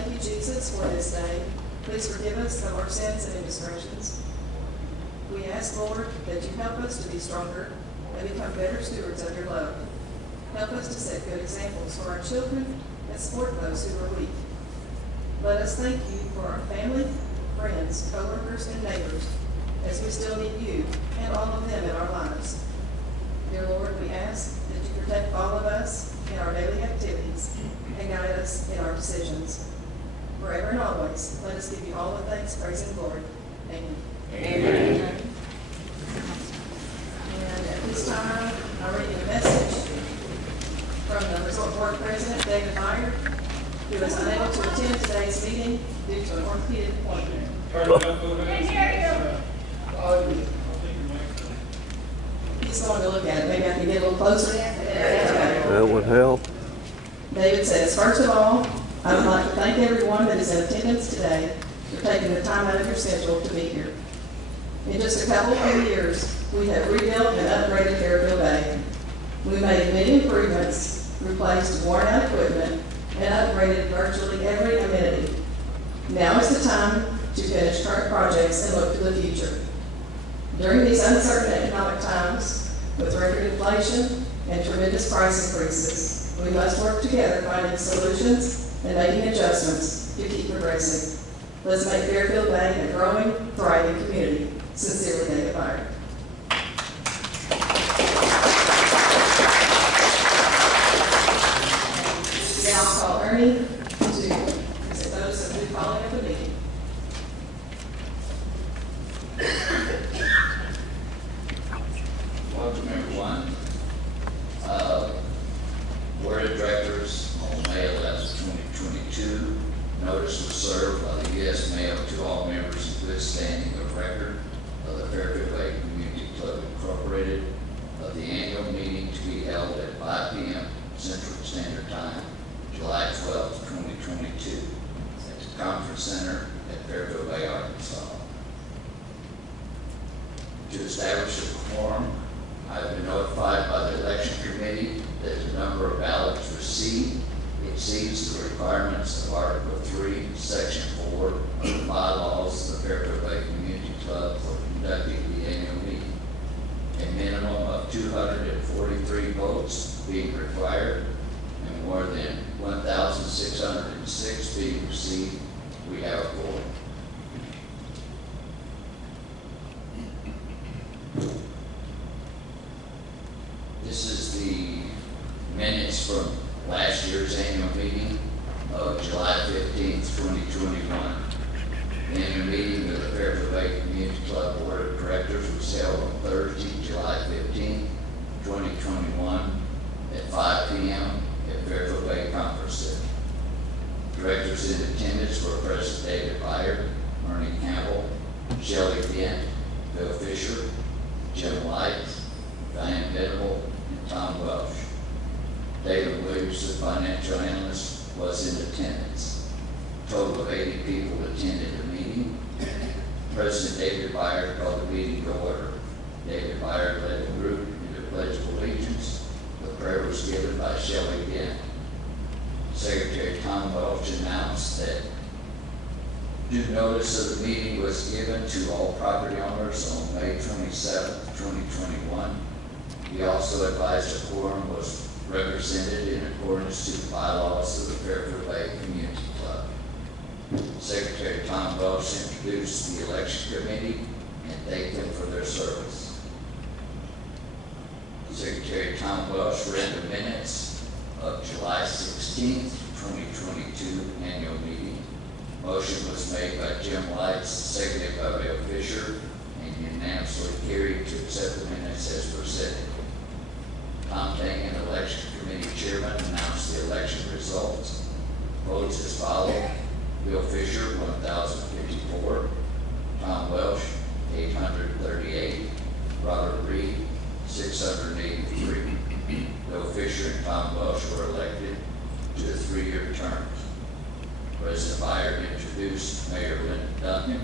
thank you, Jesus, for this day. Please forgive us of our sins and indiscretions. We ask, Lord, that you help us to be stronger and become better stewards of your love. Help us to set good examples for our children and support those who are weak. Let us thank you for our family, friends, co-workers, and neighbors, as we still need you and all of them in our lives. Dear Lord, we ask that you protect all of us in our daily activities and guide us in our decisions. Forever and always, let us give you all the thanks, praise, and glory. Amen. Amen. And at this time, I'm reading a message from the Resort Board President, David Meyer, who is unable to attend today's meeting due to an orthopedic appointment. He's going to look at it. Maybe I can get a little closer. That would help. David says, first of all, I would like to thank everyone that is in attendance today for taking the time out of your schedule to be here. In just a couple of years, we have rebuilt and upgraded Fairfield Bay. We made many improvements, replaced worn-out equipment, and upgraded virtually every amenity. Now is the time to finish current projects and look to the future. During these uncertain economic times, with record inflation and tremendous price increases, we must work together finding solutions and making adjustments to keep progressing. Let's make Fairfield Bay a growing, thriving community. Sincerely, David Meyer. Now I'll call Ernie to present those of the calling of the meeting. Welcome, everyone. Board of Directors on May 11th, 2022. Notice was served by the U.S. Mail to all members in good standing of record of the Fairfield Bay Community Club Incorporated of the annual meeting to be held at 5 p.m. Central Standard Time, July 12th, 2022, at the Conference Center at Fairfield Bay, Arkansas. To establish a quorum, I have been notified by the election committee that the number of ballots received exceeds the requirements of Article 3, Section 4 of the bylaws of the Fairfield Bay Community Club for conducting the annual meeting. A minimum of 243 votes being required and more than 1,606 being received, we have a quorum. This is the minutes from last year's annual meeting of July 15th, 2021. The annual meeting of the Fairfield Bay Community Club Board of Directors was held on Thursday, July 15th, 2021 at 5 p.m. at Fairfield Bay Conference Center. Directors in attendance were President David Meyer, Ernie Campbell, Shelley Dent, Bill Fisher, Jim Light, Diane Venable, and Tom Welsh. David Williams, the financial analyst, was in attendance. A total of 80 people attended the meeting. President David Meyer called the meeting to order. David Meyer led the group in the Pledge of Allegiance. The prayer was given by Shelley Dent. Secretary Tom Welsh announced that due notice of the meeting was given to all property owners on May 27, 2021. He also advised a quorum was represented in accordance to the bylaws of the Fairfield Bay Community Club. Secretary Tom Welsh introduced the election committee and thanked them for their service. Secretary Tom Welsh read the minutes of July 16th, 2022 annual meeting. Motion was made by Jim Light, seconded by Bill Fisher, and unanimously carried to accept the minutes as presented. Tom Tangen, election committee chairman, announced the election results. Votes as follows: Bill Fisher, 1,054. Tom Welsh, 838. Robert Reed, 683. Bill Fisher and Tom Welsh were elected to a 3-year term. President Meyer introduced Mayor Linda Duncan.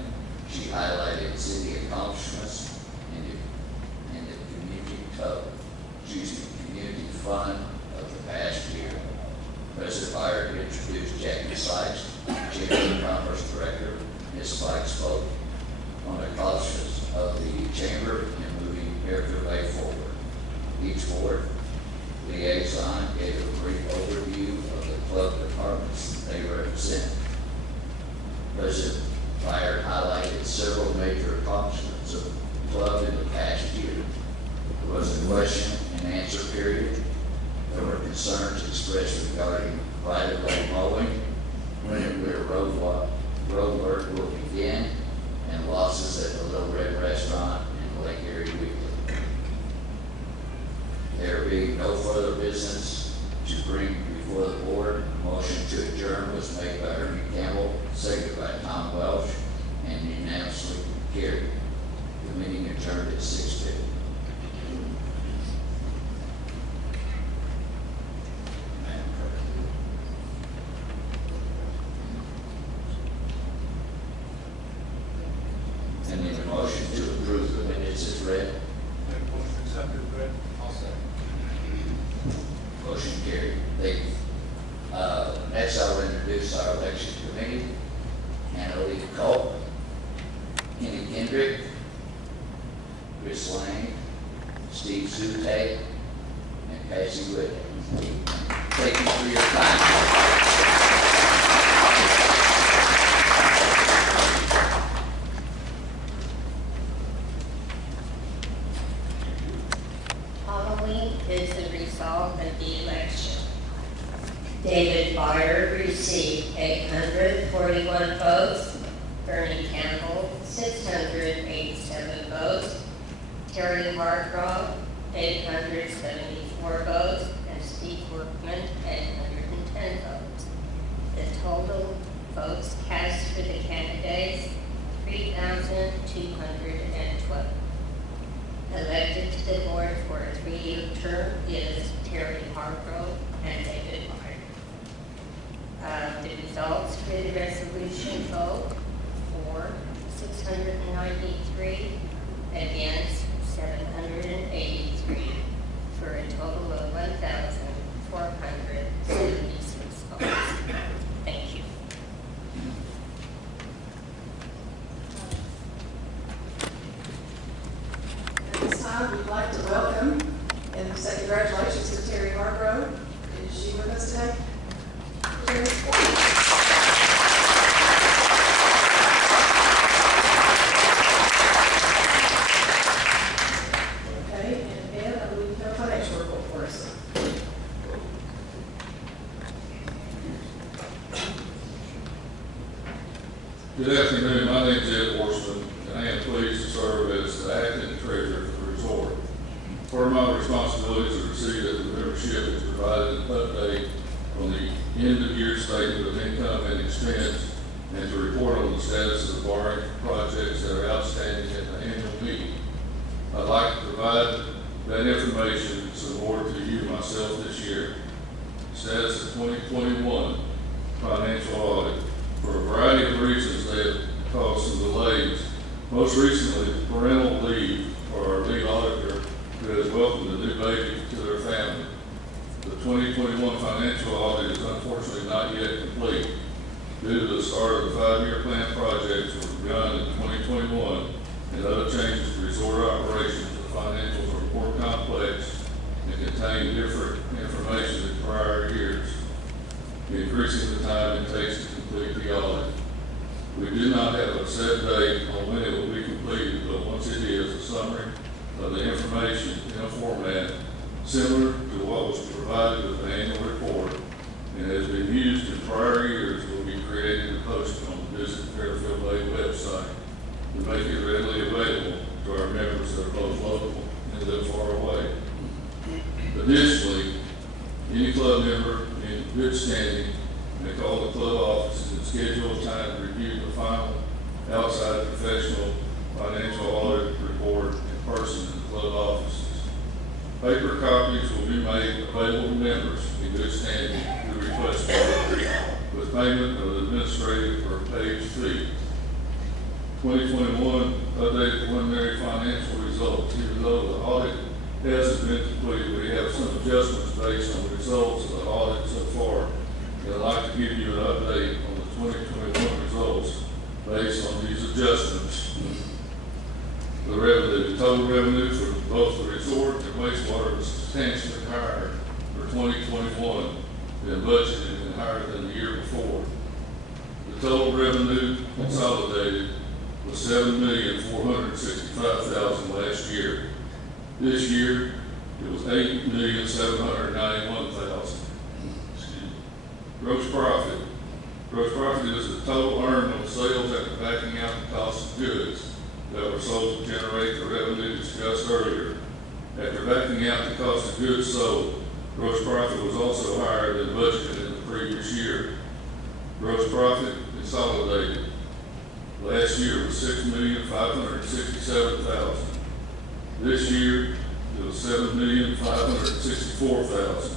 She highlighted city accomplishments in the community fund of the past year. President Meyer introduced Jackie Sykes. Chamber of Commerce Director, Ms. Spike, spoke on the accomplishments of the Chamber in moving Fairfield Bay forward. Each board liaison gave a brief overview of the club departments they represent. President Fire highlighted several major accomplishments of the club in the past year. There was a question and answer period. There were concerns expressed regarding right-of-way mowing, when and where road work will begin, and losses at the Little Red Restaurant and Lake Erie Weekly. There being no further business to bring before the board, a motion to adjourn was made by Ernie Campbell, seconded by Tom Welsh, and unanimously carried. The meeting adjourned at 6:50. And then the motion to approve the minutes is read. Motion carried. Thank you. Next, I will introduce our election committee. Annalie Culp, Kenny Kendrick, Chris Lane, Steve Zute, and Patsy Wood. Thank you for your time. Is the result of the election. David Byer received 841 votes, Bernie Campbell 687 votes, Terry Hargrove 874 votes, and Steve Workman 810 votes. The total votes cast for the candidates 3,212. Elected to the board for a 3-year term is Terry Hargrove and David Byer. The results for the resolution vote for 693, against 783, for a total of 1,476 votes. Thank you. We'd like to welcome and say congratulations to Terry Hargrove. Is she with us today? Terry? Okay, and Ed, I believe you have a financial report for us. Good afternoon. My name is Ed Horseman, and I am pleased to serve as the acting treasurer for the resort. Part of my responsibilities are to see that the membership is provided an update on the end-of-year statement of income and expense, and to report on the status of the borrowing projects that are outstanding at the annual meeting. I'd like to provide that information to the board to you myself this year. Status of 2021 financial audit. For a variety of reasons, they have caused some delays. Most recently, parental leave for our lead auditor, who has welcomed a new baby to their family. The 2021 financial audit is unfortunately not yet complete. Due to the start of the 5-year plan projects that were begun in 2021 and other changes to resort operations, the financials are more complex and contain different information than prior years, increasing the time it takes to complete the audit. We do not have a set date on when it will be completed, but once it is, a summary of the information in a format similar to what was provided with the annual report and has been used in prior years will be created and posted on the Visit Fairfield Bay website to make it readily available to our members that are both local and live far away. Additionally, any club member in good standing may call the club offices and schedule a time to review the final outside professional financial audit report in person in the club offices. Paper copies will be made available to members in good standing who request it, with payment of the administrative or page fee. 2021 updated preliminary financial results. Even though the audit hasn't been completed, we have some adjustments based on the results of the audit so far. And I'd like to give you an update on the 2021 adjustments. The total revenue for both the resort and wastewater was substantially higher for 2021 than budgeted and higher than the year before. The total revenue consolidated was $7,465,000 last year. This year, it was $8,791,000. Gross profit. Gross profit is the total earned on sales after backing out the cost of goods that were sold to generate the revenue discussed earlier. After backing out the cost of goods sold, gross profit was also higher than budgeted in the previous year. Gross profit consolidated last year was $6,567,000. This year, it was $7,564,000.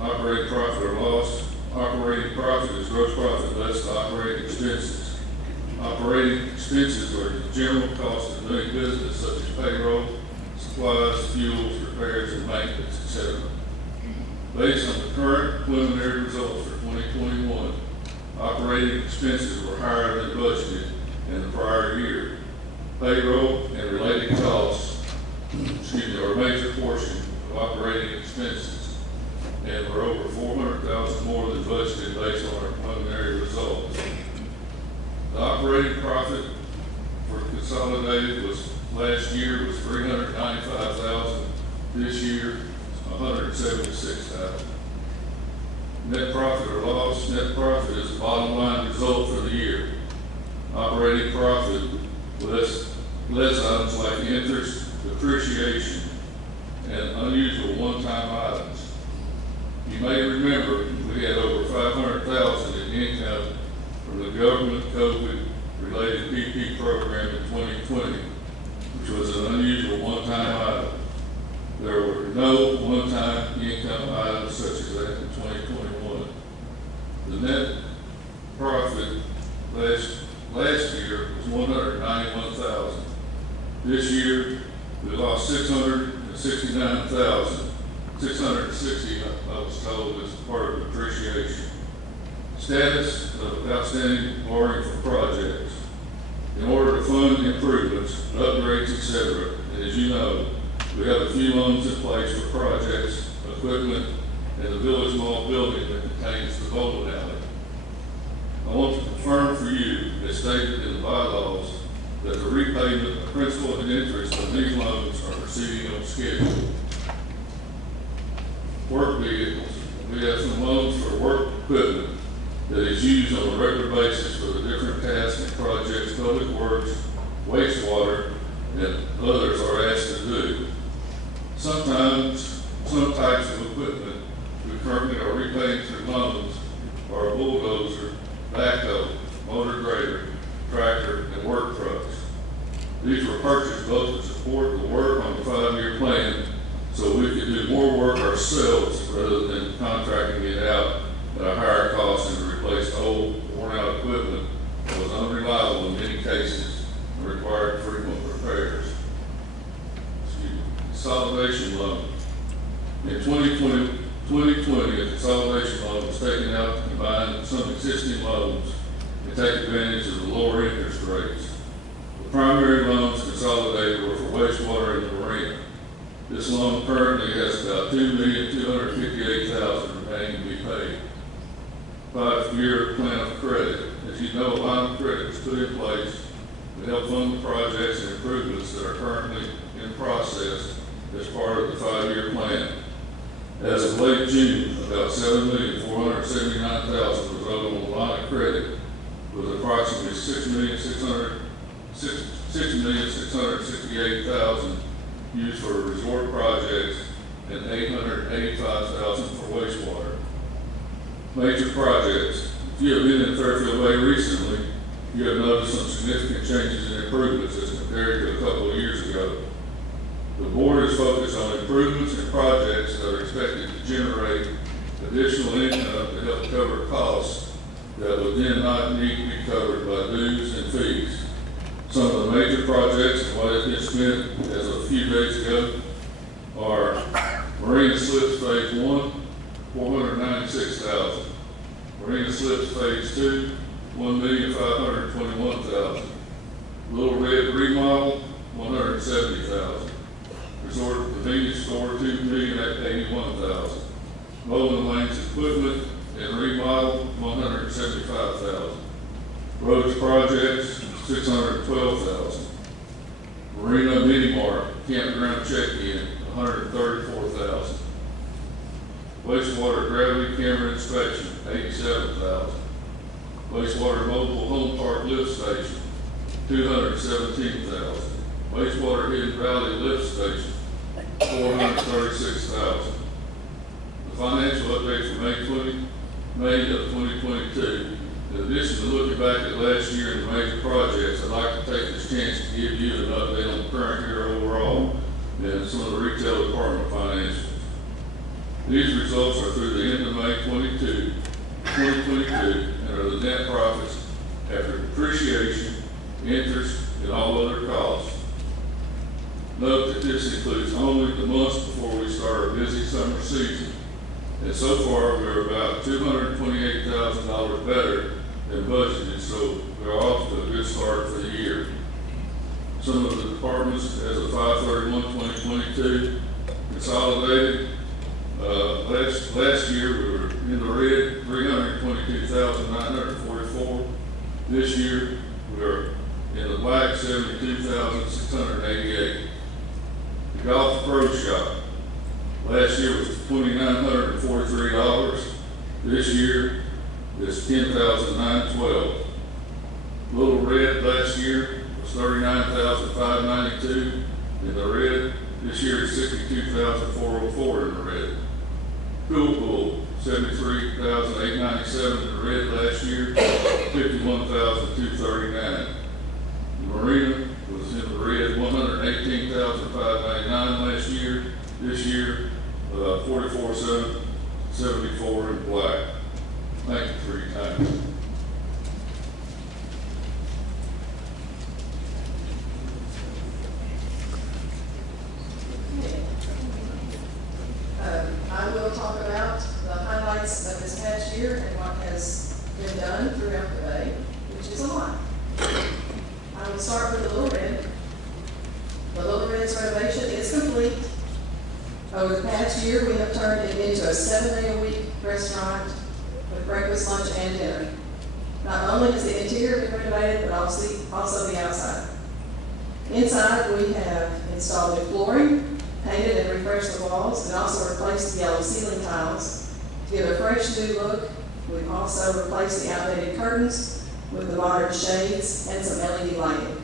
Operating profit or loss. Operating profit is gross profit less the operating expenses. Operating expenses are the general cost of doing business, such as payroll, supplies, fuels, repairs, and maintenance, etc. Based on the current preliminary results for 2021, operating expenses were higher than budgeted in the prior year. Payroll and related costs, are a major portion of operating expenses and were over $400,000 more than budgeted based on our preliminary results. The operating profit for consolidated last year was $395,000. This year, $176,000. Net profit or loss. Net profit is the bottom line result for the year. Operating profit less items like interest, depreciation, and unusual one-time items. You may remember we had over $500,000 in income from the government COVID-related PP program in 2020, which was an unusual one-time item. There were no one-time income items such as that in 2021. The net profit last year was $191,000. This year, we lost $669,000. $660,000 I was told is part of depreciation. Status of outstanding borrowing for projects. In order to fund improvements, upgrades, etc., and as you know, we have a few loans in place for projects, equipment, and the Village Mall building that contains the bowling alley. I want to confirm for you, as stated in the bylaws, that the repayment of principal and interest on these loans are proceeding on schedule. Work vehicles. We have some loans for work equipment that is used on a regular basis for the different tasks and projects Public Works, wastewater, and others are asked to do. Sometimes, some types of equipment we currently are repaying through loans are a bulldozer, backhoe, motor grader, tractor, and work trucks. These were purchased both to support the work on the 5-year plan so we could do more work ourselves rather than contracting it out at a higher cost and to replace old, worn-out equipment that was unreliable in many cases and required frequent repairs. Consolidation loan. In 2020, a consolidation loan was taken out to combine some existing loans and take advantage of the lower interest rates. The primary loans consolidated were for wastewater and the marina. This loan currently has about $2,258,000 remaining to be paid. 5-year plan of credit. As you know, a line of credit was put in place to help fund the projects and improvements that are currently in process as part of the 5-year plan. As of late June, about $7,479,000 was owed on the line of credit, with approximately $6,668,000 used for resort projects and $885,000 for wastewater. Major projects. If you have been in Fairfield Bay recently, you have noticed some significant changes and improvements as compared to a couple of years ago. The board is focused on improvements and projects that are expected to generate additional income to help cover costs that would then not need to be covered by dues and fees. Some of the major projects and what has been spent as of a few days ago are Marina Slips Phase 1, $496,000. Marina Slips Phase 2, $1,521,000. Little Red remodel, $170,000. Resort convenience store, $2,081,000. Bowling lanes equipment and remodel, $175,000. Roads projects, $612,000. Marina Mini Mart campground check-in, $134,000. Wastewater gravity camera inspection, $87,000. Wastewater mobile home park lift station, $217,000. Wastewater Hidden Valley lift station, $436,000. The financial update for May of 2022. In addition to looking back at last year and the major projects, I'd like to take this chance to give you an update on the current year overall and some of the retail department financials. These results are through the end of May 2022 and are the net profits after depreciation, interest, and all other costs. Note that this includes only the months before we start our busy summer season. And so far, we're about $228,000 better than budgeted, so we're off to a good start for the year. Some of the departments, as of 5/31/2022, consolidated. Last year, we were in the red, $322,944. This year, we're in the black, $72,688. The Golf Pro Shop. Last year was $2,943. This year is $10,912. Little Red last year was $39,592 in the red. This year is $62,404 in the red. Pool, $73,897 in the red last year, $51,239. The Marina was in the red, $118,599 last year. This year, $44,774 in black. Thank you for your time. I will talk about the highlights of this past year and what has been done throughout the day, which is a lot. I will start with the Little Red. The Little Red's renovation is complete. Over the past year, we have turned it into a 7-day-a-week restaurant with breakfast, lunch, and dinner. Not only has the interior been renovated, but also the outside. Inside, we have installed new flooring, painted and refreshed the walls, and also replaced the yellow ceiling tiles. To give a fresh new look, we've also replaced the outdated curtains with the modern shades and some LED lighting.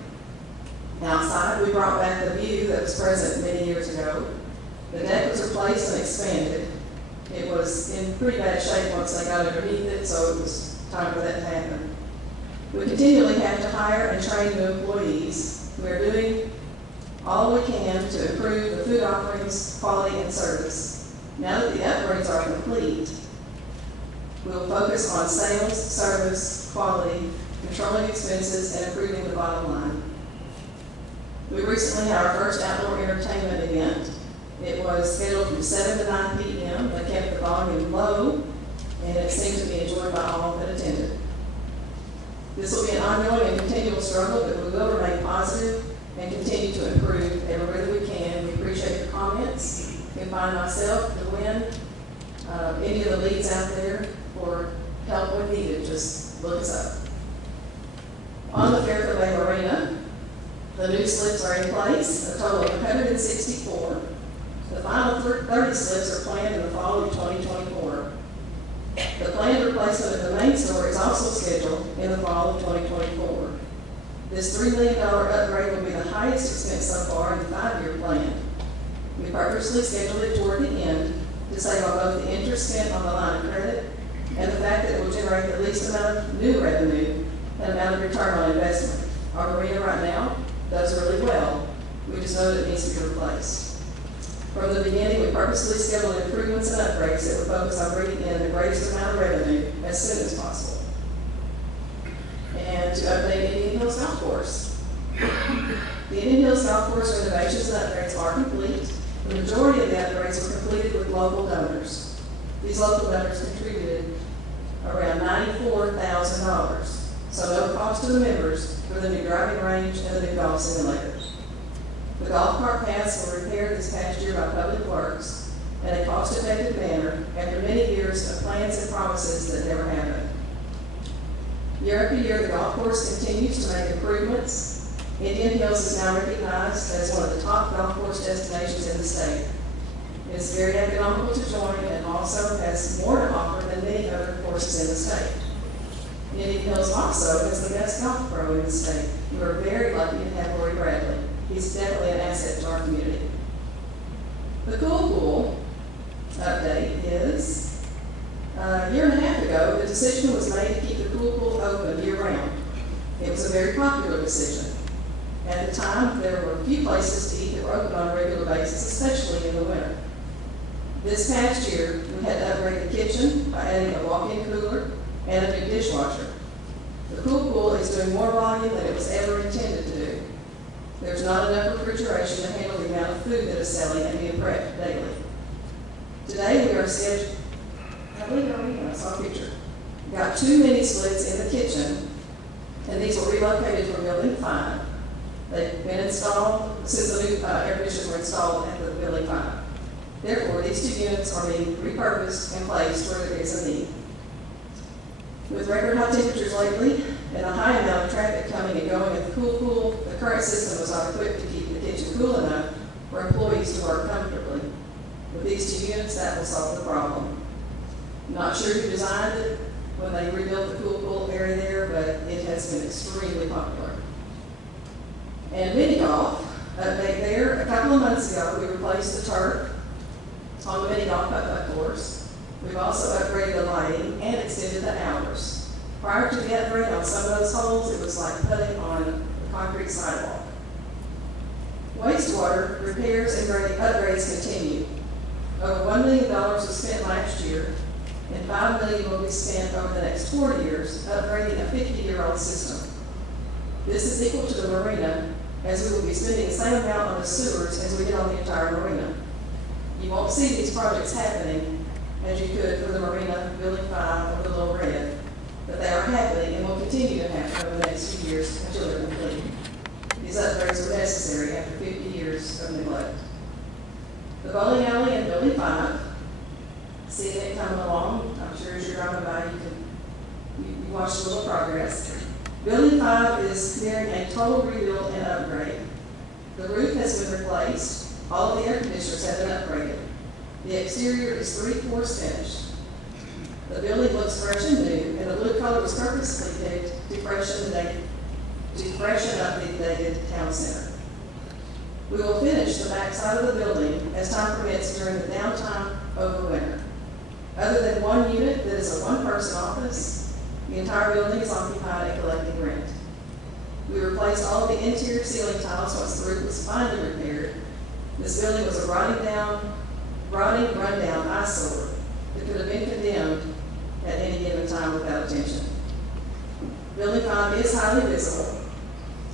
Outside, we brought back the view that was present many years ago. The deck was replaced and expanded. It was in pretty bad shape once they got underneath it, so it was time for that to happen. We continually have to hire and train new employees. We are doing all we can to improve the food offerings, quality, and service. Now that the upgrades are complete, we'll focus on sales, service, quality, controlling expenses, and improving the bottom line. We recently had our first outdoor entertainment event. It was scheduled from 7 to 9 p.m. They kept the volume low, and it seemed to be enjoyed by all that attended. This will be an ongoing and continual struggle, but we will remain positive and continue to improve everywhere that we can. We appreciate your comments. You can find myself, Gwen, any of the leads out there for help when needed. Just look us up. On the Fairfield Arena, the new slips are in place, a total of 164. The final 30 slips are planned in the fall of 2024. The planned replacement of the main store is also scheduled in the fall of 2024. This $3 million upgrade will be the highest expense so far in the 5-year plan. We purposely scheduled it toward the end to save on both the interest spent on the line of credit and the fact that it will generate the least amount of new revenue and amount of return on investment. Our arena right now does really well. We just know that it needs to be replaced. From the beginning, we purposely scheduled improvements and upgrades that would focus on bringing in the greatest amount of revenue as soon as possible. And to update Indian Hills Golf Course. The Indian Hills Golf Course renovations and upgrades are complete. The majority of the upgrades were completed with local donors. These local donors contributed around $94,000. so no cost to the members for the new driving range and the new golf simulator. The golf cart paths were repaired this past year by Public Works in a cost-effective manner after many years of plans and promises that never happened. Year after year, the golf course continues to make improvements. Indian Hills is now recognized as one of the top golf course destinations in the state. It is very economical to join and also has more to offer than many other courses in the state. Indian Hills also has the best golf pro in the state. We are very lucky to have Lori Bradley. He's definitely an asset to our community. The Cool Pool update is, a year and a half ago, the decision was made to keep the Cool Pool open year-round. It was a very popular decision. At the time, there were few places to eat that were open on a regular basis, especially in the winter. This past year, we had to upgrade the kitchen by adding a walk-in cooler and a new dishwasher. The Cool Pool is doing more volume than it was ever intended to do. There's not enough refrigeration to handle the amount of food that is selling and being prepped daily. Today, we are scheduled, I believe I saw a picture. We got 2 mini splits in the kitchen, and these were relocated from Building 5. They've been installed since the new air conditioners were installed at the Building 5. Therefore, these 2 units are being repurposed and placed where there is a need. With record high temperatures lately and a high amount of traffic coming and going at the Cool Pool, the current system was not equipped to keep the kitchen cool enough for employees to work comfortably. With these 2 units, that will solve the problem. I'm not sure who designed it when they rebuilt the Cool Pool area there, but it has been extremely popular. And mini golf, update there. A couple of months ago, we replaced the turf on the mini golf putt-putt course. We've also upgraded the lighting and extended the hours. Prior to the upgrade on some of those holes, it was like putting on a concrete sidewalk. Wastewater repairs and upgrades continue. Over $1 million was spent last year, and $5 million will be spent over the next 4 years upgrading a 50-year-old system. This is equal to the marina, as we will be spending the same amount on the sewers as we did on the entire marina. You won't see these projects happening as you could for the marina, Building 5, or the Little Red, but they are happening and will continue to happen over the next few years until they're complete. These upgrades were necessary after 50 years of neglect. The bowling alley in Building 5, seeing it coming along, I'm sure as you're driving by you watch a little progress. Building 5 is nearing a total rebuild and upgrade. The roof has been replaced. All of the air conditioners have been upgraded. The exterior is 3/4 finished. The building looks fresh and new, and the blue color was purposely picked to freshen up the dated town center. We will finish the back side of the building as time permits during the downtime over winter. Other than 1 unit that is a 1-person office, the entire building is occupied and collecting rent. We replaced all of the interior ceiling tiles once the roof was finally repaired. This building was a rundown eyesore that could have been condemned at any given time without attention. Building 5 is highly visible.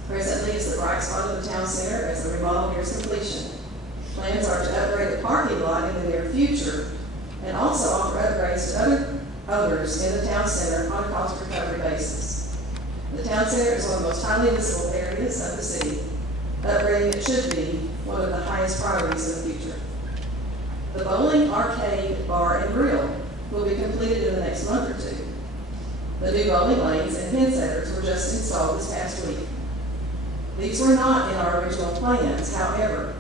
Presently, it's the bright spot of the town center as the remodel nears completion. Plans are to upgrade the parking lot in the near future and also offer upgrades to other owners in the town center on a cost recovery basis. The town center is one of the most highly visible areas of the city. Upgrading it should be one of the highest priorities in the future. The bowling arcade, bar, and grill will be completed in the next month or 2. The new bowling lanes and pin setters were just installed this past week. These were not in our original plans, however,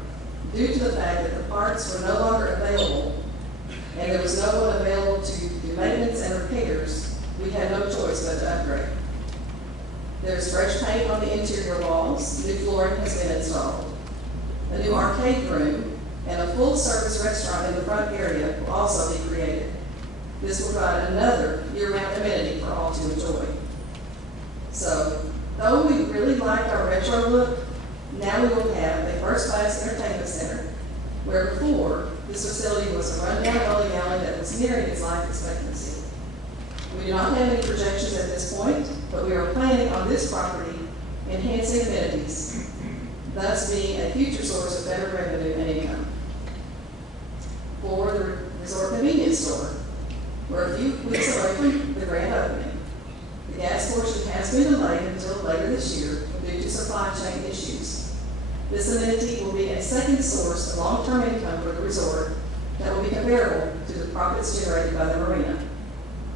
due to the fact that the parts were no longer available and there was no one available to do maintenance and repairs, we had no choice but to upgrade. There's fresh paint on the interior walls, new flooring has been installed. A new arcade room and a full-service restaurant in the front area will also be created. This will provide another year-round amenity for all to enjoy. So, though we really liked our retro look, now we will have a first-class entertainment center, where before, this facility was a rundown bowling alley that was nearing its life expectancy. We do not have any projections at this point, but we are planning on this property enhancing amenities, thus being a future source of better revenue and income. For the resort convenience store, we're a few weeks away from the grand opening. The gas portion has been delayed until later this year due to supply chain issues. This amenity will be a second source of long-term income for the resort that will be comparable to the profits generated by the marina.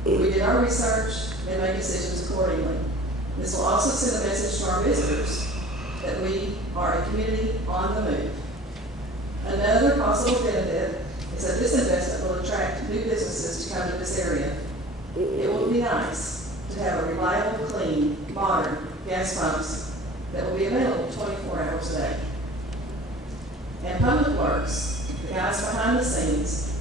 We did our research and made decisions accordingly. This will also send a message to our visitors that we are a community on the move. Another possible benefit is that this investment will attract new businesses to come to this area. It will be nice to have a reliable, clean, modern gas pumps that will be available 24 hours a day. And Public Works, the guys behind the scenes,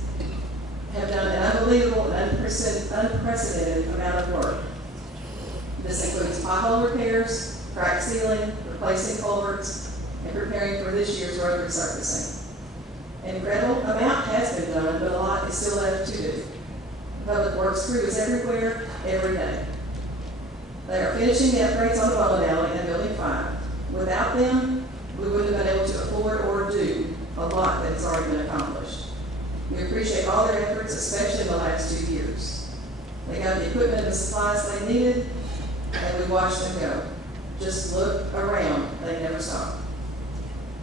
have done an unbelievable and unprecedented amount of work. This includes pothole repairs, crack sealing, replacing culverts, and preparing for this year's road resurfacing. An incredible amount has been done, but a lot is still left to do. The Public Works crew is everywhere, every day. They are finishing the upgrades on the bowling alley and Building 5. Without them, we wouldn't have been able to afford or do a lot that has already been accomplished. We appreciate all their efforts, especially in the last 2 years. They got the equipment and the supplies they needed, and we watched them go. Just look around, they never stop.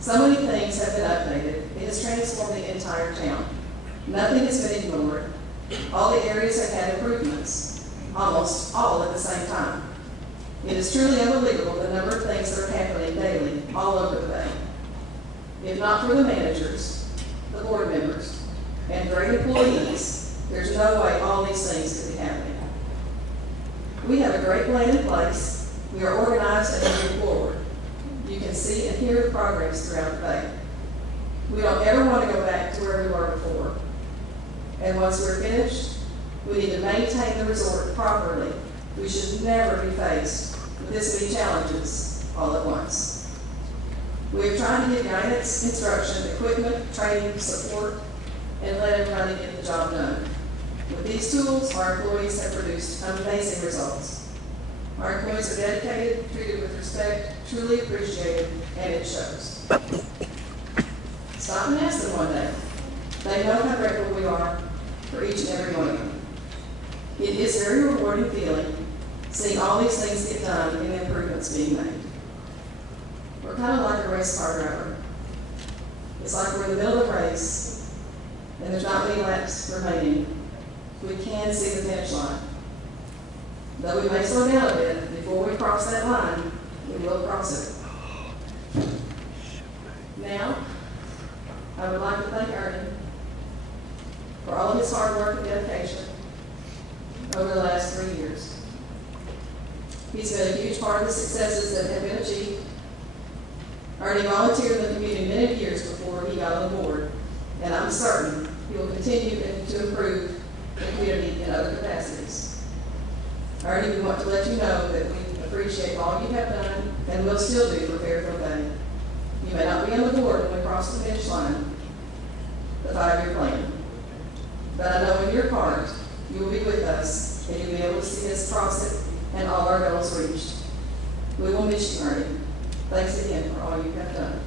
So many things have been updated. It has transformed the entire town. Nothing has been ignored. All the areas have had improvements, almost all at the same time. It is truly unbelievable the number of things that are happening daily all over the bay. If not for the managers, the board members, and great employees, there's no way all these things could be happening. We have a great plan in place. We are organized and moving forward. You can see and hear the progress throughout the bay. We don't ever want to go back to where we were before. And once we're finished, we need to maintain the resort properly. We should never be faced with this many challenges all at once. We have tried to give guidance, instruction, equipment, training, support, and let everybody get the job done. With these tools, our employees have produced amazing results. Our employees are dedicated, treated with respect, truly appreciated, and it shows. Stop and ask them one day. They know how grateful we are for each and every one of them. It is a very rewarding feeling seeing all these things get done and the improvements being made. We're kind of like a race car driver. It's like we're in the middle of a race and there's not many laps remaining. We can see the finish line. Though we may slow down a bit before we cross that line, we will cross it. Now, I would like to thank Ernie for all of his hard work and dedication over the last 3 years. He's been a huge part of the successes that have been achieved. Ernie volunteered in the community many years before he got on board, and I'm certain he will continue to improve the community in other capacities. Ernie, we want to let you know that we appreciate all you have done and will still do for Fairfield Bay. You may not be on the board when we cross the finish line, the 5-year plan. But I know in your heart, you will be with us and you'll be able to see us cross it and all our goals reached. We will miss you, Ernie. Thanks again for all you have done.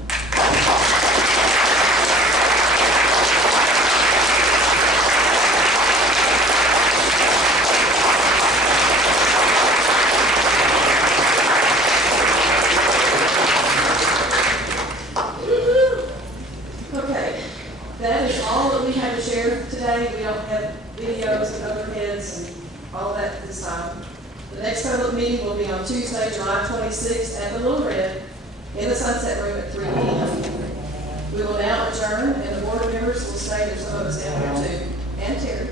Okay, that is all that we have to share today. We don't have videos and overheads and all that at this time. The next public meeting will be on Tuesday, July 26th at the Little Red in the Sunset Room at 3 p.m. We will now adjourn, and the board members will stay. There's some of us down there too, and Terry.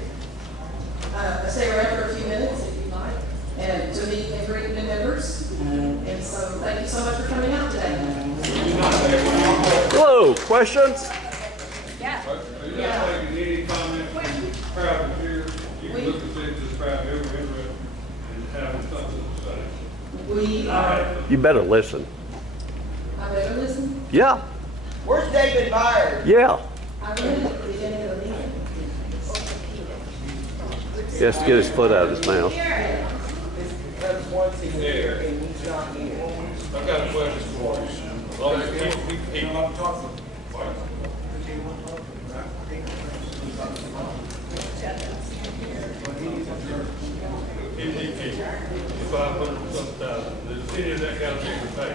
Stay around for a few minutes if you'd like, and to meet and greet new members. And so, thank you so much for coming out today. Hello, questions? Yeah. Are you guys making any comment from the crowd here? You can look at this crowd every interest and having something to say. We are. You better listen. I better listen. Yeah, Where's David Myers? yeah. I read it at the beginning of the meeting. He has to get his foot out of his mouth. Because once he's here and he's not here. I've got a question for you. As long as he won't talk. If $500,000. Does any of that kind of thing pay?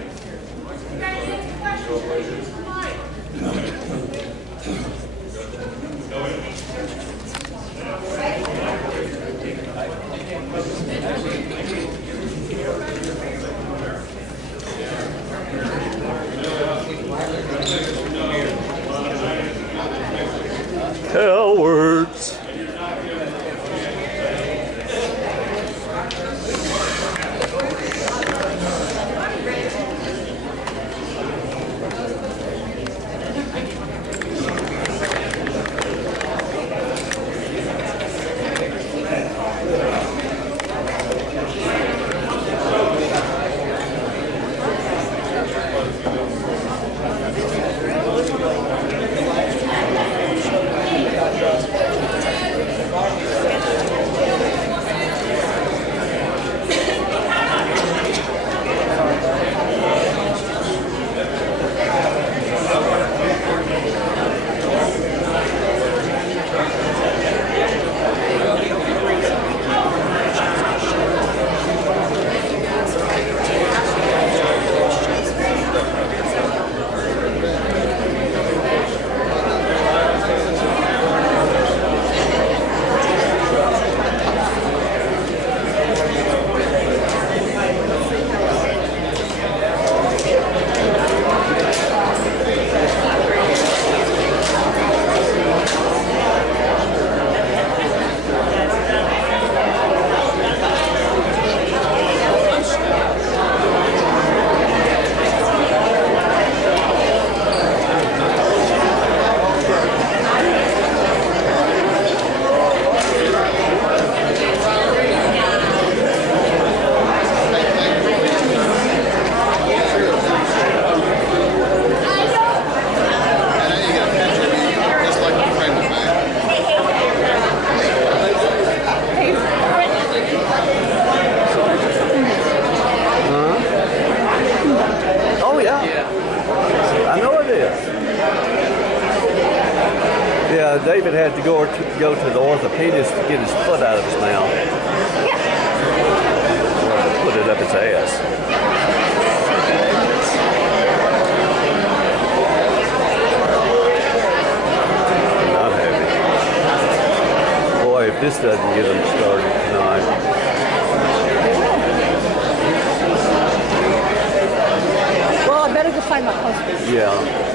Go ahead. Cowards. David had to go to the orthopedist to get his foot out of his mouth. Put it up his ass. Not happy. Boy, if this doesn't get him started tonight. Well, I better go find my husband. Yeah.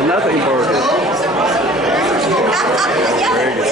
Nothing burger. Very good.